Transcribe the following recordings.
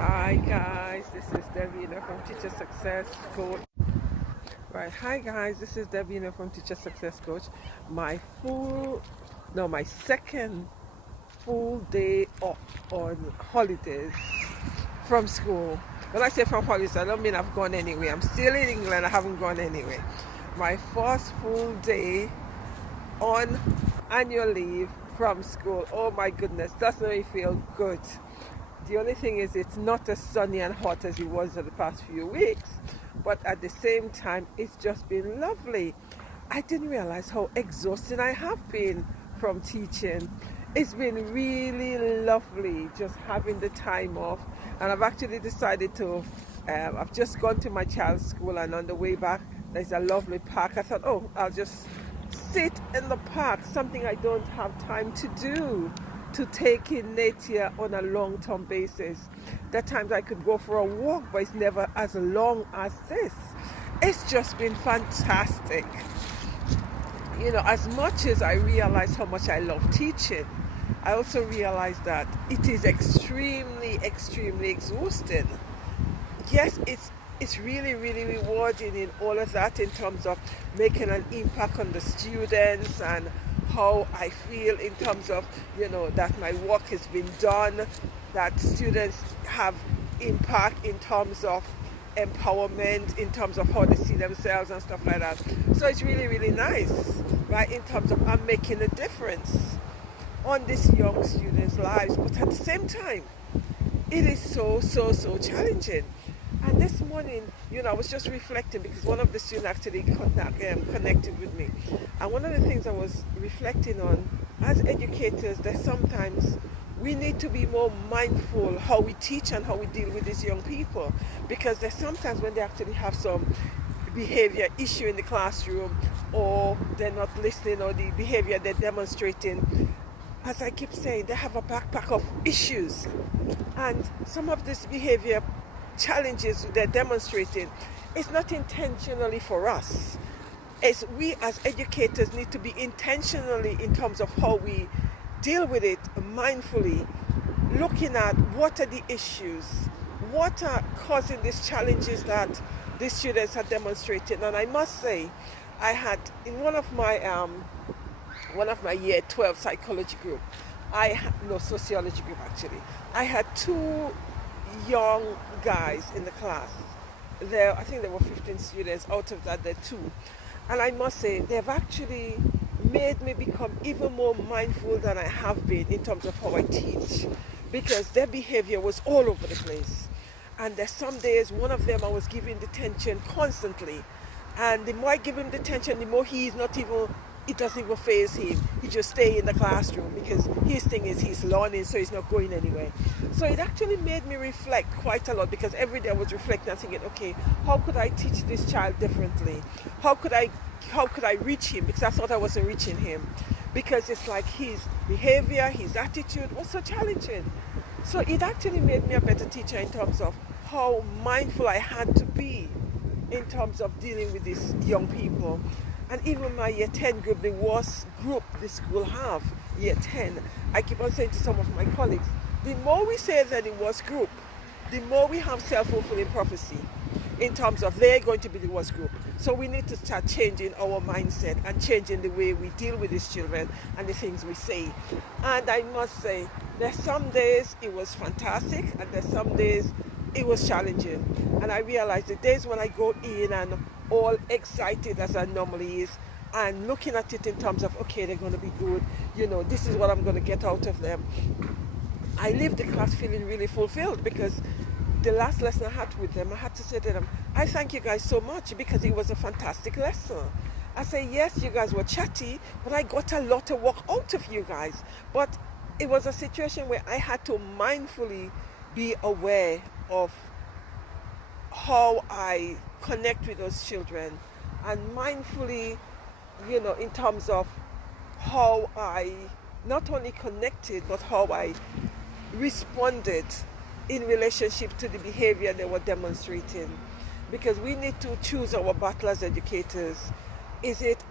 Hi guys, this is Davina from Teacher Success Coach. Right, hi guys, this is Davina from Teacher Success Coach. My second full day off on holidays from school. When I say from holidays, I don't mean I've gone anywhere. I'm still in England, I haven't gone anywhere. My first full day on annual leave from school. Oh my goodness, doesn't really feel good. The only thing is it's not as sunny and hot as it was in the past few weeks, but at the same time it's just been lovely. I didn't realize how exhausted I have been from teaching. It's been really lovely just having the time off, and I've actually decided to I've just gone to my child's school, and on the way back there's a lovely park. I thought, oh, I'll just sit in the park, something I don't have time to do, to take in nature on a long-term basis. There are times I could go for a walk, but it's never as long as this. It's just been fantastic. As much as I realize how much I love teaching, I also realize that it is extremely, extremely exhausting. Yes, it's really, really rewarding in all of that, in terms of making an impact on the students and how I feel in terms of, that my work has been done, that students have impact in terms of empowerment, in terms of how they see themselves and stuff like that. So it's really, really nice, right, in terms of I'm making a difference on these young students' lives. But at the same time, it is so challenging. And this morning, I was just reflecting, because one of the students actually connected with me. And one of the things I was reflecting on, as educators, that sometimes we need to be more mindful how we teach and how we deal with these young people. Because there's sometimes when they actually have some behavior issue in the classroom, or they're not listening, or the behavior they're demonstrating, as I keep saying, they have a backpack of issues. And some of this behavior challenges they're demonstrating, it's not intentionally for us. It's we as educators need to be intentionally in terms of how we deal with it, mindfully looking at what are the issues, what are causing these challenges that these students are demonstrating. And I must say, I had in one of my year 12 psychology group, sociology group actually, I had two young guys in the class. I think there were 15 students. Out of that, there are two. And I must say, they've actually made me become even more mindful than I have been in terms of how I teach, because their behavior was all over the place. And there's some days, one of them I was giving detention constantly. And the more I give him detention, the more it doesn't even faze him. He just stay in the classroom, because his thing is he's learning, so he's not going anywhere. So it actually made me reflect quite a lot, because every day I was reflecting and thinking, okay, how could I teach this child differently? How could I reach him? Because I thought I wasn't reaching him, because it's like his behavior, his attitude was so challenging. So it actually made me a better teacher in terms of how mindful I had to be in terms of dealing with these young people. And even my year 10 group, the worst group the school have, year 10, I keep on saying to some of my colleagues, the more we say they're the worst group, the more we have self-fulfilling prophecy in terms of they're going to be the worst group. So we need to start changing our mindset and changing the way we deal with these children and the things we say. And I must say, there's some days it was fantastic, and there's some days it was challenging. And I realized the days when I go in and all excited as I normally is, and looking at it in terms of, okay, they're going to be good, this is what I'm going to get out of them, I leave the class feeling really fulfilled, because the last lesson I had with them, I had to say to them, I thank you guys so much, because it was a fantastic lesson. I say, yes, you guys were chatty, but I got a lot of work out of you guys. But it was a situation where I had to mindfully be aware of how I connect with those children, and mindfully, in terms of how I not only connected, but how I responded in relationship to the behavior they were demonstrating. Because we need to choose our battle as educators. Is it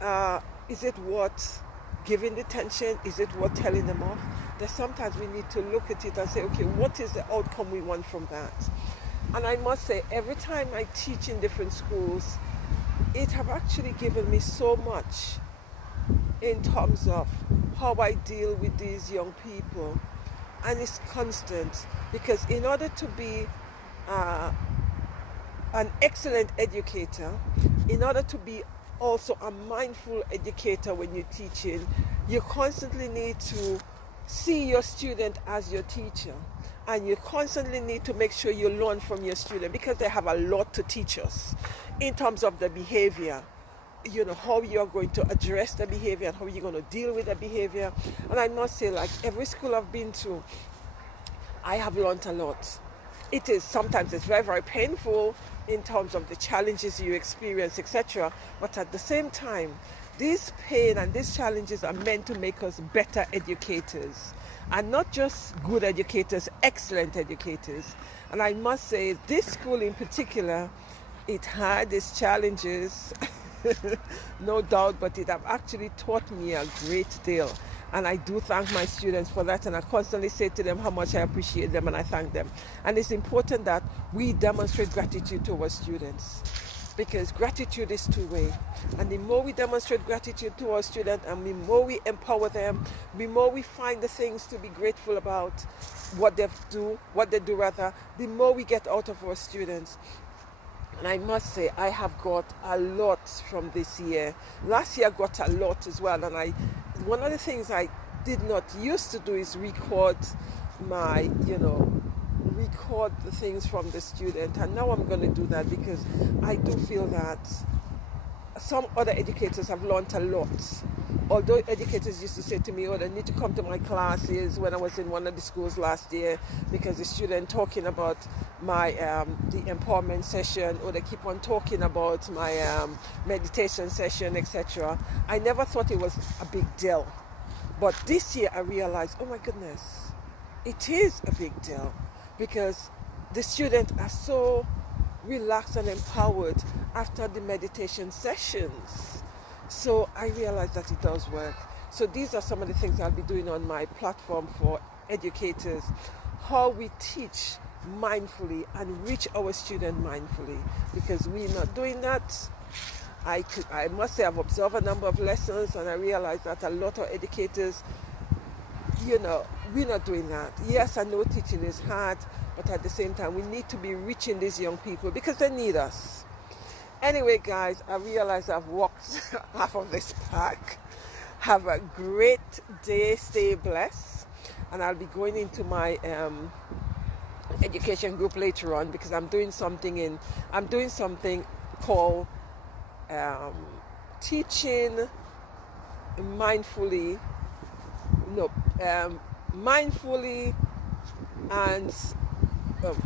what giving detention? Is it what telling them off? that sometimes we need to look at it and say, okay, what is the outcome we want from that? And I must say, every time I teach in different schools, it have actually given me so much in terms of how I deal with these young people. And it's constant, because in order to be an excellent educator, in order to be also a mindful educator when you're teaching, you constantly need to see your student as your teacher, and you constantly need to make sure you learn from your student, because they have a lot to teach us in terms of the behavior, how you're going to address the behavior and how you're going to deal with the behavior. And I must say, like every school I've been to, I have learned a lot. Sometimes it's very, very painful in terms of the challenges you experience, etc. But at the same time, this pain and these challenges are meant to make us better educators, and not just good educators, excellent educators. And I must say, this school in particular, it had its challenges, no doubt, but it have actually taught me a great deal. And I do thank my students for that, and I constantly say to them how much I appreciate them, and I thank them. And it's important that we demonstrate gratitude to our students, because gratitude is two-way. And the more we demonstrate gratitude to our students, and the more we empower them, the more we find the things to be grateful about, what they do, the more we get out of our students. And I must say, I have got a lot from this year. Last year I got a lot as well, and one of the things I did not used to do is record record the things from the student, and now I'm going to do that, because I do feel that some other educators have learned a lot. Although educators used to say to me, oh, they need to come to my classes when I was in one of the schools last year, because the student talking about my the empowerment session, or they keep on talking about my meditation session, etc. I never thought it was a big deal. But this year I realized, oh my goodness, it is a big deal, because the students are so relaxed and empowered after the meditation sessions. So I realized that it does work. So these are some of the things I'll be doing on my platform for educators, how we teach mindfully and reach our student mindfully, because we're not doing that. I must say, I've observed a number of lessons, and I realized that a lot of educators, we're not doing that. Yes, I know teaching is hard, but at the same time, we need to be reaching these young people, because they need us. Anyway, guys, I realize I've walked half of this park. Have a great day. Stay blessed. And I'll be going into my education group later on, because I'm doing something called teaching mindfully. Mindfully and of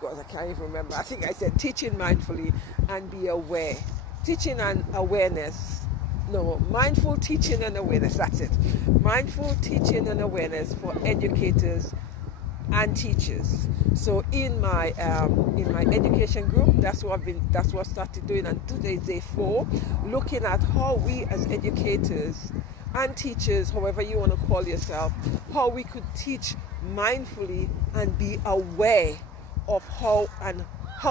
course I can't even remember. I think I said teaching mindfully and be aware. Teaching and awareness. No, mindful teaching and awareness. That's it. Mindful teaching and awareness for educators and teachers. So in my education group, that's what I started doing, and today is day 4, looking at how we as educators and teachers, however you want to call yourself, how we could teach mindfully and be aware of how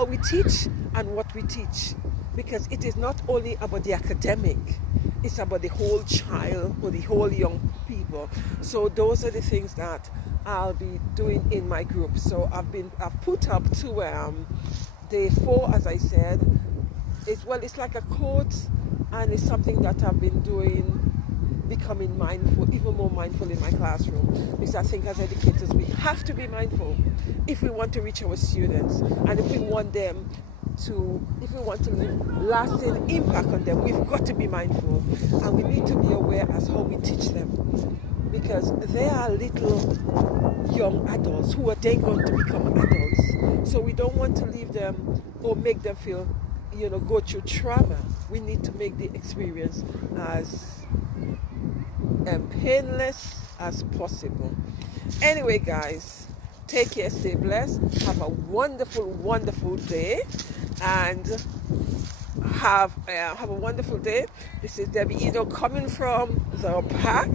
we teach and what we teach, because it is not only about the academic, it's about the whole child or the whole young people. So those are the things that I'll be doing in my group. So I've put up to day 4, as I said. It's like a quote, and it's something that I've been doing, becoming mindful, even more mindful in my classroom, because I think as educators we have to be mindful if we want to reach our students, and if we want to leave lasting impact on them. We've got to be mindful, and we need to be aware as how we teach them, because they are little young adults who are then going to become adults. So we don't want to leave them or make them feel, go through trauma. We need to make the experience as painless as possible. Anyway, guys, take care, stay blessed, have a wonderful, wonderful day, and Have a wonderful day. This is Debbie Eno coming from the pack,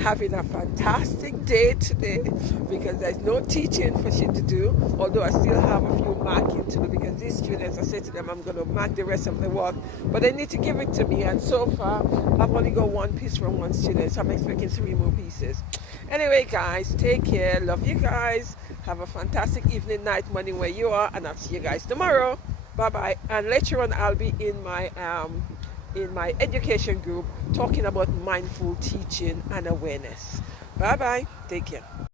having a fantastic day today because there's no teaching for she to do, although I still have a few marking to do because these students, I said to them I'm going to mark the rest of the work, but they need to give it to me, and so far I've only got one piece from one student, so I'm expecting 3 more pieces. Anyway guys, take care, love you guys, have a fantastic evening, night, morning where you are, and I'll see you guys tomorrow. Bye bye. And later on I'll be in my education group talking about mindful teaching and awareness. Bye bye. Take care.